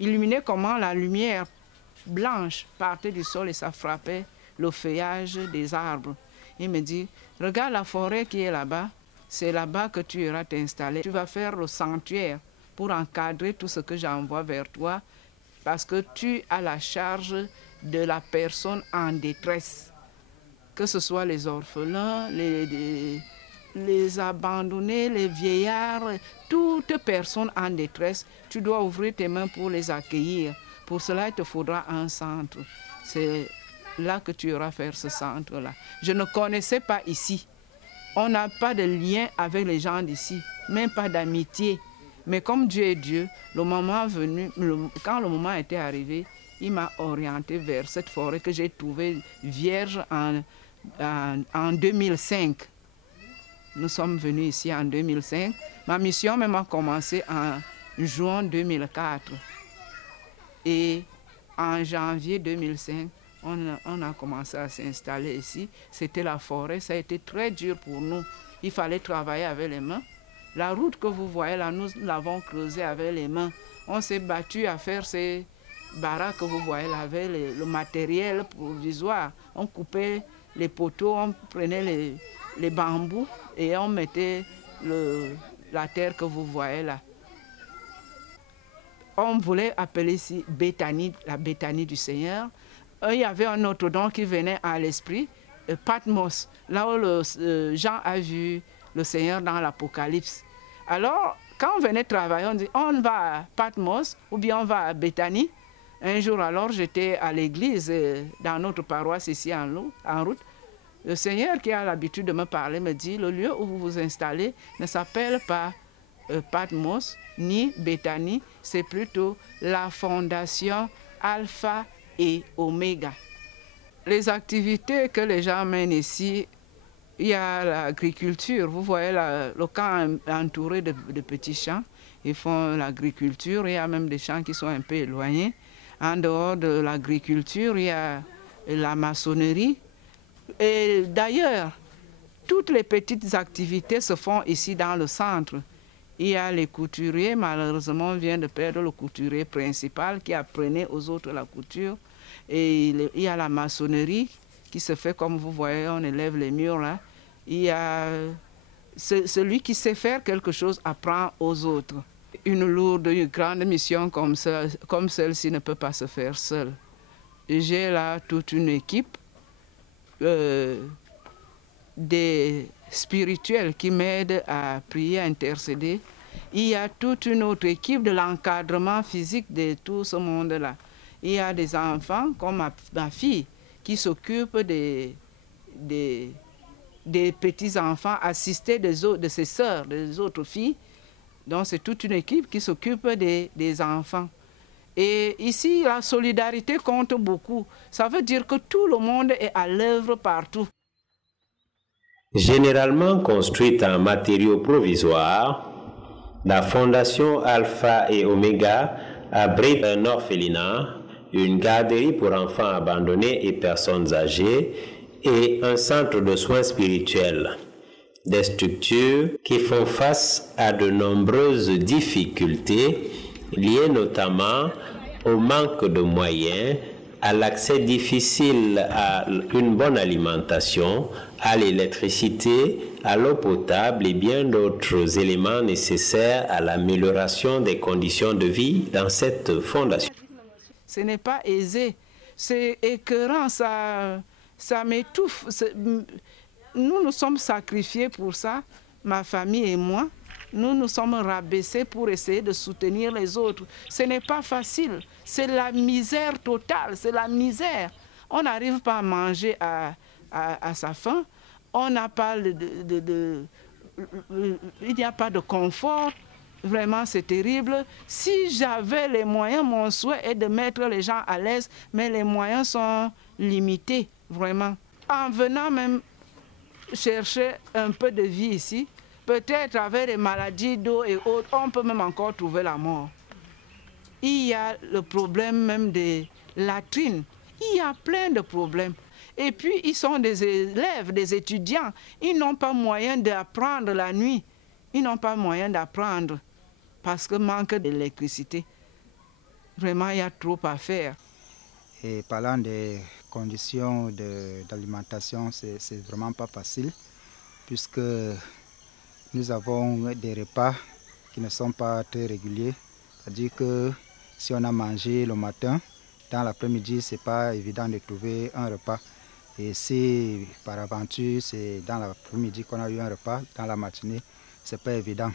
Illuminer comment la lumière blanche partait du sol et ça frappait le feuillage des arbres. Il me dit, regarde la forêt qui est là-bas, c'est là-bas que tu iras t'installer. Tu vas faire le sanctuaire pour encadrer tout ce que j'envoie vers toi parce que tu as la charge de la personne en détresse. Que ce soit les orphelins, les abandonnés, les vieillards, toute personne en détresse, tu dois ouvrir tes mains pour les accueillir. Pour cela, il te faudra un centre. C'est là que tu iras faire ce centre-là. Je ne connaissais pas ici. On n'a pas de lien avec les gens d'ici, même pas d'amitié. Mais comme Dieu est Dieu, le moment venu, quand le moment était arrivé, il m'a orienté vers cette forêt que j'ai trouvée vierge en 2005. Nous sommes venus ici en 2005. Ma mission même a commencé en juin 2004. Et en janvier 2005, on a commencé à s'installer ici. C'était la forêt, ça a été très dur pour nous. Il fallait travailler avec les mains. La route que vous voyez là, nous l'avons creusée avec les mains. On s'est battu à faire ces baraques que vous voyez là avec le matériel provisoire. On coupait les poteaux, on prenait les bambous et on mettait la terre que vous voyez là. On voulait appeler ici Béthanie, la Béthanie du Seigneur. Il y avait un autre nom qui venait à l'esprit, Patmos, là où Jean a vu le Seigneur dans l'Apocalypse. Alors, quand on venait travailler, on dit on va à Patmos ou bien on va à Béthanie. Un jour alors, j'étais à l'église dans notre paroisse ici en route. Le Seigneur qui a l'habitude de me parler me dit, le lieu où vous vous installez ne s'appelle pas Patmos ni Béthanie, c'est plutôt la fondation Alpha et Oméga. Les activités que les gens mènent ici, il y a l'agriculture. Vous voyez le camp entouré de petits champs. Ils font l'agriculture. Il y a même des champs qui sont un peu éloignés. En dehors de l'agriculture, il y a la maçonnerie. Et d'ailleurs, toutes les petites activités se font ici dans le centre. Il y a les couturiers, malheureusement, on vient de perdre le couturier principal qui apprenait aux autres la couture. Et il y a la maçonnerie qui se fait comme vous voyez, on élève les murs là. Il y a celui qui sait faire quelque chose apprend aux autres. Une lourde, une grande mission comme celle-ci ne peut pas se faire seule. J'ai là toute une équipe des spirituels qui m'aident à prier, à intercéder. Il y a toute une autre équipe de l'encadrement physique de tout ce monde-là. Il y a des enfants comme ma fille qui s'occupe des petits-enfants assistés de ses sœurs, des autres filles. Donc c'est toute une équipe qui s'occupe des enfants. Et ici, la solidarité compte beaucoup. Ça veut dire que tout le monde est à l'œuvre partout. Généralement construite en matériaux provisoires, la Fondation Alpha et Oméga abrite un orphelinat, une garderie pour enfants abandonnés et personnes âgées et un centre de soins spirituels. Des structures qui font face à de nombreuses difficultés liées notamment au manque de moyens, à l'accès difficile à une bonne alimentation, à l'électricité, à l'eau potable et bien d'autres éléments nécessaires à l'amélioration des conditions de vie dans cette fondation. Ce n'est pas aisé, c'est écœurant, ça m'étouffe. Nous nous sommes sacrifiés pour ça, ma famille et moi. Nous nous sommes rabaissés pour essayer de soutenir les autres. Ce n'est pas facile, c'est la misère totale, c'est la misère. On n'arrive pas à manger à sa faim, on n'a pas il n'y a pas de confort. Vraiment, c'est terrible. Si j'avais les moyens, mon souhait est de mettre les gens à l'aise, mais les moyens sont limités, vraiment. En venant même chercher un peu de vie ici, peut-être avec les maladies d'eau et autres, on peut même encore trouver la mort. Il y a le problème même des latrines. Il y a plein de problèmes. Et puis, ils sont des élèves, des étudiants. Ils n'ont pas moyen d'apprendre la nuit. Ils n'ont pas moyen d'apprendre parce que manque d'électricité. Vraiment, il y a trop à faire. Et parlant des conditions d'alimentation, c'est vraiment pas facile, puisque nous avons des repas qui ne sont pas très réguliers. C'est-à-dire que si on a mangé le matin, dans l'après-midi, ce n'est pas évident de trouver un repas. Et si par aventure, c'est dans l'après-midi qu'on a eu un repas, dans la matinée, ce n'est pas évident.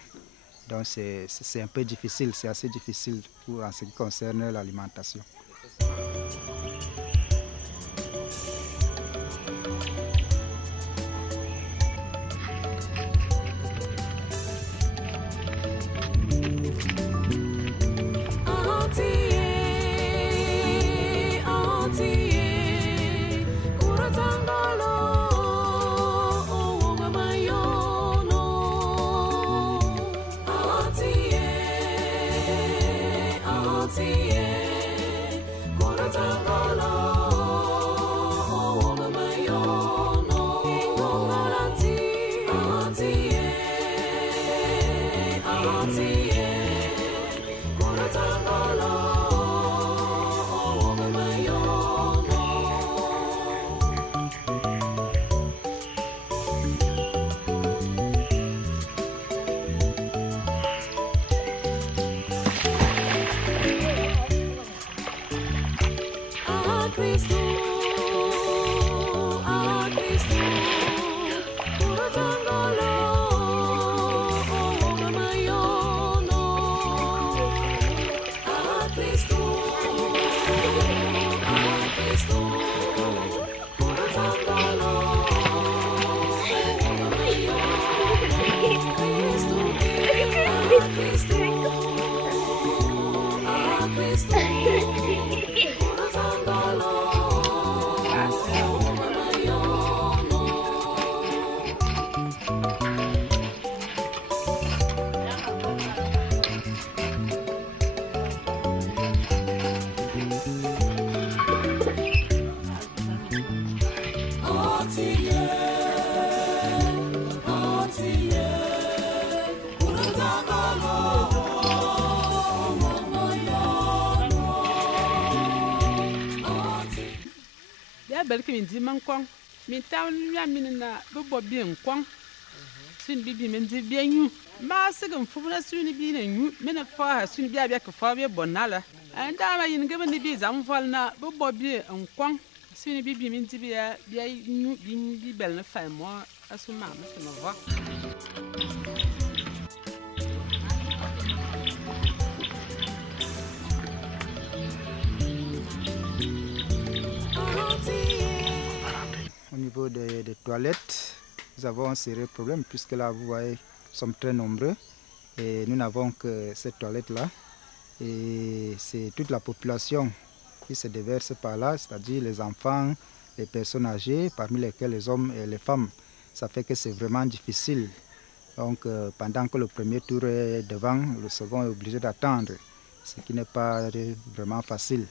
Donc c'est un peu difficile, c'est assez difficile en ce qui concerne l'alimentation. Belki min di man kwang min tawn ya min na bo bien kwang sun bibi min di bien yu ma sigin fubna sun bi na yu min fa sun biya biya ka fa be bonala an da ma yin gaban bi zam fal na bo bien en kwang sun bibi min di biya yu bi bel na fa mo asuma ma se ma va. Au niveau des toilettes, nous avons un sérieux problème puisque là, vous voyez, nous sommes très nombreux et nous n'avons que cette toilette-là. Et c'est toute la population qui se déverse par là, c'est-à-dire les enfants, les personnes âgées, parmi lesquelles les hommes et les femmes. Ça fait que c'est vraiment difficile. Donc, pendant que le premier tour est devant, le second est obligé d'attendre, ce qui n'est pas vraiment facile.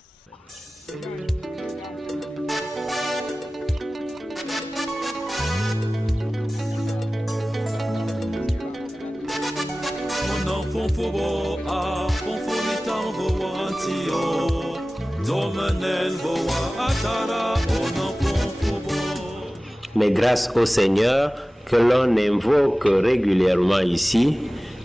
Mais grâce au Seigneur que l'on invoque régulièrement ici,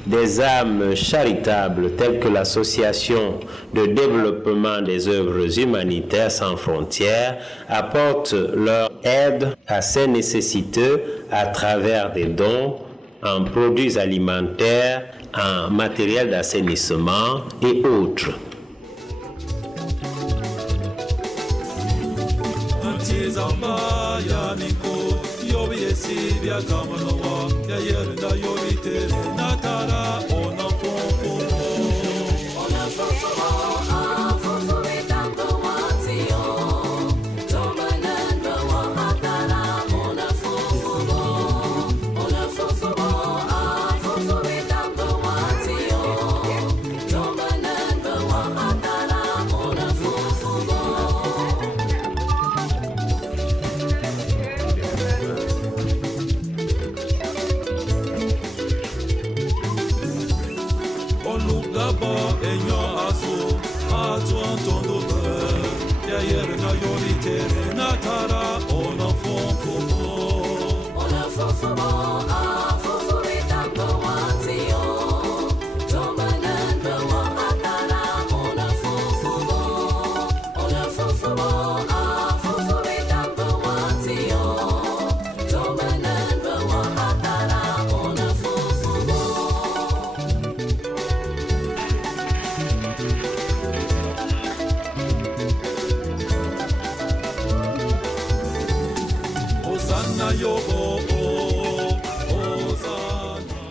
des âmes charitables telles que l'Association de développement des œuvres humanitaires sans frontières apportent leur aide à ces nécessiteux à travers des dons en produits alimentaires, en matériel d'assainissement et autres.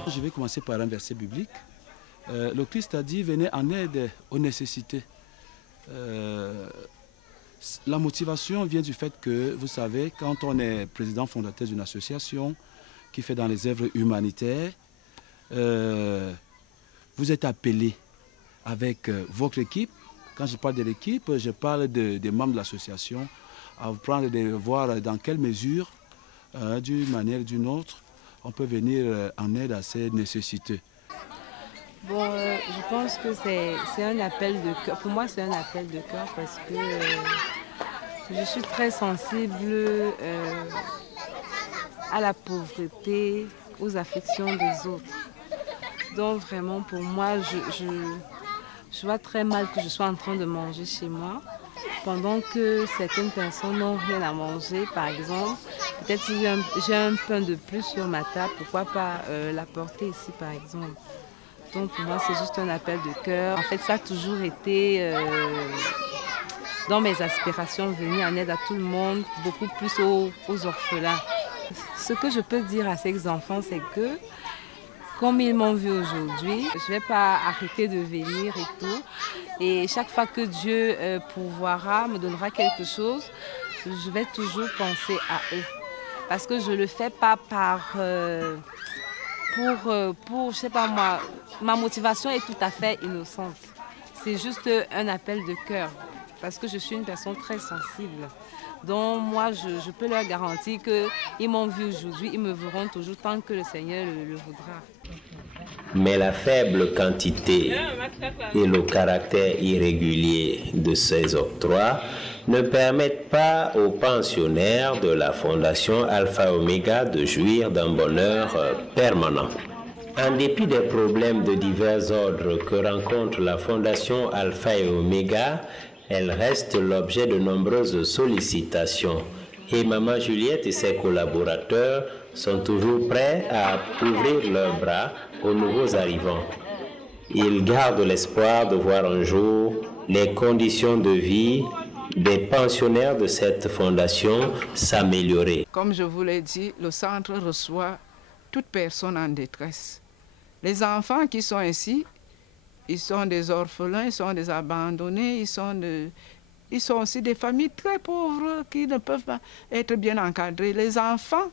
Je vais commencer par un verset biblique. Le Christ a dit, venez en aide aux nécessités. La motivation vient du fait que, vous savez, quand on est président fondateur d'une association qui fait dans les œuvres humanitaires, vous êtes appelé avec votre équipe. Quand je parle de l'équipe, je parle des membres de l'association, à prendre de voir dans quelle mesure, d'une manière ou d'une autre, on peut venir en aide à ces nécessités. Bon, je pense que c'est un appel de cœur. Pour moi, c'est un appel de cœur parce que je suis très sensible à la pauvreté, aux affections des autres. Donc vraiment, pour moi, je vois très mal que je sois en train de manger chez moi pendant que certaines personnes n'ont rien à manger, par exemple. Peut-être si j'ai un pain de plus sur ma table, pourquoi pas l'apporter ici, par exemple. Donc pour moi, c'est juste un appel de cœur. En fait, ça a toujours été dans mes aspirations, venir en aide à tout le monde, beaucoup plus aux orphelins. Ce que je peux dire à ces enfants, c'est que comme ils m'ont vu aujourd'hui, je ne vais pas arrêter de venir et tout. Et chaque fois que Dieu pourvoira, me donnera quelque chose, je vais toujours penser à eux. Parce que je ne le fais pas pour, je sais pas moi, ma motivation est tout à fait innocente. C'est juste un appel de cœur. Parce que je suis une personne très sensible. Donc moi, je peux leur garantir qu'ils m'ont vu aujourd'hui, ils me verront toujours tant que le Seigneur le voudra. Mais la faible quantité et le caractère irrégulier de ces octrois ne permettent pas aux pensionnaires de la Fondation Alpha Omega de jouir d'un bonheur permanent. En dépit des problèmes de divers ordres que rencontre la Fondation Alpha et Omega, elle reste l'objet de nombreuses sollicitations. Et Maman Juliette et ses collaborateurs sont toujours prêts à ouvrir leurs bras aux nouveaux arrivants. Ils gardent l'espoir de voir un jour les conditions de vie des pensionnaires de cette fondation s'améliorer. Comme je vous l'ai dit, le centre reçoit toute personne en détresse. Les enfants qui sont ici, ils sont des orphelins, ils sont des abandonnés, ils sont aussi des familles très pauvres qui ne peuvent pas être bien encadrées. Les enfants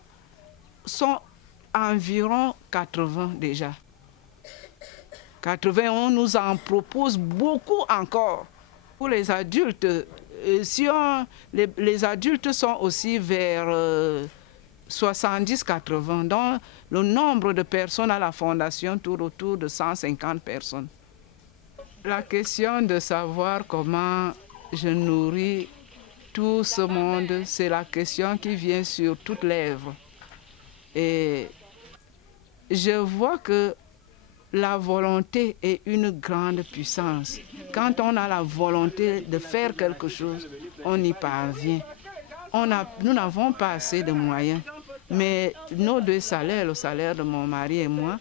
sont environ 80 déjà. 80, on nous en propose beaucoup encore. Pour les adultes, les adultes sont aussi vers 70-80. Donc, le nombre de personnes à la fondation tourne autour de 150 personnes. La question de savoir comment je nourris tout ce monde, c'est la question qui vient sur toutes lèvres. Et je vois que la volonté est une grande puissance. Quand on a la volonté de faire quelque chose, on y parvient. Nous n'avons pas assez de moyens, mais nos deux salaires, le salaire de mon mari et moi,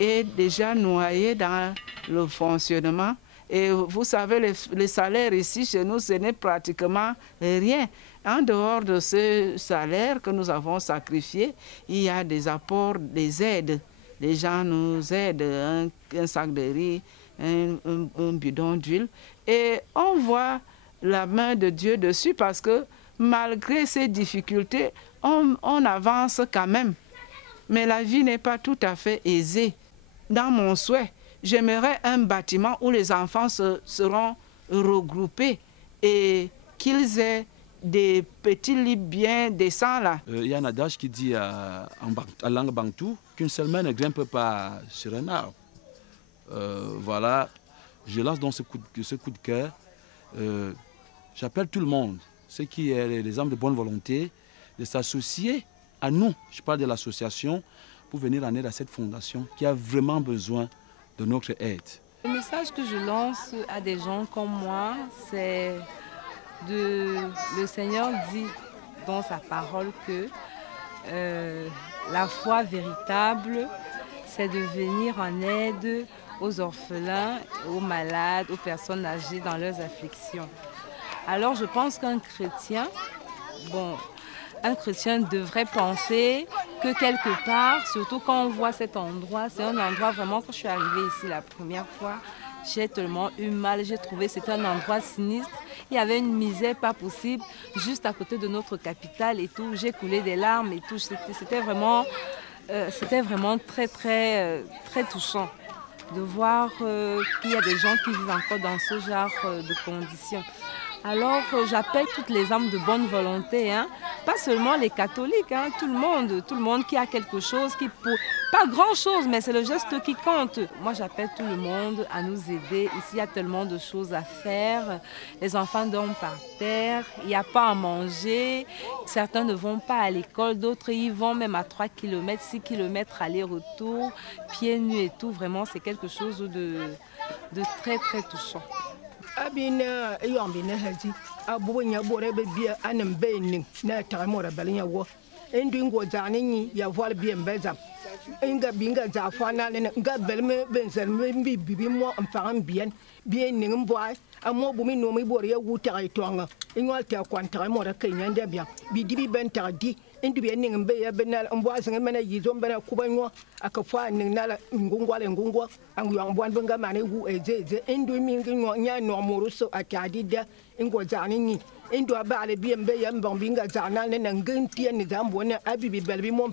est déjà noyé dans le fonctionnement. Et vous savez, les salaires ici, chez nous, ce n'est pratiquement rien. En dehors de ce salaire que nous avons sacrifié, il y a des apports, des aides. Les gens nous aident, un sac de riz, un bidon d'huile. Et on voit la main de Dieu dessus parce que malgré ces difficultés, on avance quand même. Mais la vie n'est pas tout à fait aisée. Dans mon souhait, j'aimerais un bâtiment où les enfants seront regroupés et qu'ils aient des petits lits bien décents là. Il y a un adage qui dit en langue bantou qu'une seule main ne grimpe pas sur un arbre. Voilà, je lance donc ce coup de cœur j'appelle tout le monde, ceux qui sont les hommes de bonne volonté, de s'associer à nous. Je parle de l'association pour venir en aide à cette fondation qui a vraiment besoin de notre aide. Le message que je lance à des gens comme moi, c'est le Seigneur dit dans sa parole que la foi véritable, c'est de venir en aide aux orphelins, aux malades, aux personnes âgées dans leurs afflictions. Alors je pense qu'un chrétien, un chrétien devrait penser que quelque part, surtout quand on voit cet endroit, c'est un endroit vraiment, quand je suis arrivée ici la première fois, j'ai tellement eu mal, j'ai trouvé que c'était un endroit sinistre. Il y avait une misère pas possible, juste à côté de notre capitale et tout. J'ai coulé des larmes et tout. C'était vraiment très, très, très touchant de voir qu'il y a des gens qui vivent encore dans ce genre de conditions. Alors j'appelle toutes les âmes de bonne volonté, hein, pas seulement les catholiques, hein, tout le monde qui a quelque chose, pas grand chose, mais c'est le geste qui compte. Moi j'appelle tout le monde à nous aider. Ici il y a tellement de choses à faire, les enfants dorment par terre, il n'y a pas à manger, certains ne vont pas à l'école, d'autres y vont même à 3 km, 6 km aller-retour, pieds nus et tout, vraiment c'est quelque chose de très très touchant. Abina yombina hazi abunya bore be bia anem benin na tamora balinya wo endu ngo zanini ya vol bien bezam inga binga za fana ne nga belme benzel me bibi mo amfam bien ning boy amo bumi no mi bore ya wuta ay tonga inwal ta kwanta mo ra kenya ndebia bi dibi benta di indu bi ning be ya benal amboa sanga mena yizo mbena kubanyo akafa ning nala ngungwa ang yang buan benga mane wu eze indu mi ngi nya no moruso atadida ingo zanini indu abale bi mbe ya mbang binga zanal ne ngenti ni zambo ne abibi belbi mo